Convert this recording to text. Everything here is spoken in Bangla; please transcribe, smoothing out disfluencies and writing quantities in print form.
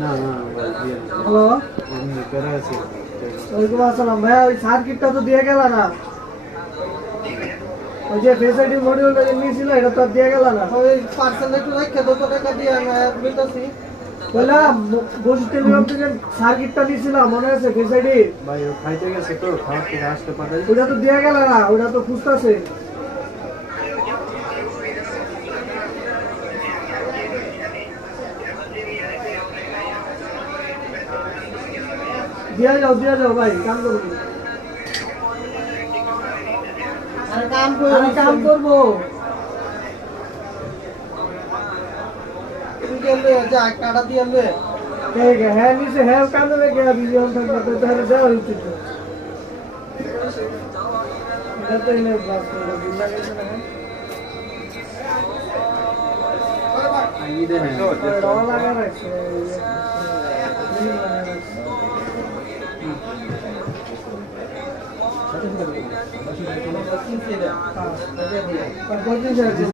না না হ্যালো, আমি করে আছি। ওয়ালাইকুম আসসালাম ভাইয়া। ওই সার্কিটটা তো দিয়ে গেল না। ওই যে ফেস আইডি মডিউলটা যে নিয়েছিল এটা তো আর দিয়ে গেল না। ওই পার্সেল একটু রেখে দো, তো টাকা দিয়ে আমি বলতেছি। বললাম বসিতে নিলাম থেকে সার্কিটটা নিয়েছিলাম, মনে আছে ফেস আইডি? ভাই ও খাইতে গেছে তো, খাওয়ার থেকে আসতে পারে। ওটা তো দিয়ে গেল না, ওটা তো খুঁজতেছে। দিয়ে যাও ভাই, কাম করবো। আরে কাম করে আমি কাম করবো। তুই গেলে যা কাটা দিয়ে আনবে। ঠিক আছে, হ্যাঁ নিচে হ্যাঁ কাম দেবে কে বিজন থাকবে তো তাহলে দেওয়া উচিত। এটা তো এনে বাস করে বিল লাগাইছে না। আই দেন ডলা লাগা রাখছে। বিল লাগা রাখছে। কিনছি রে। কত দিন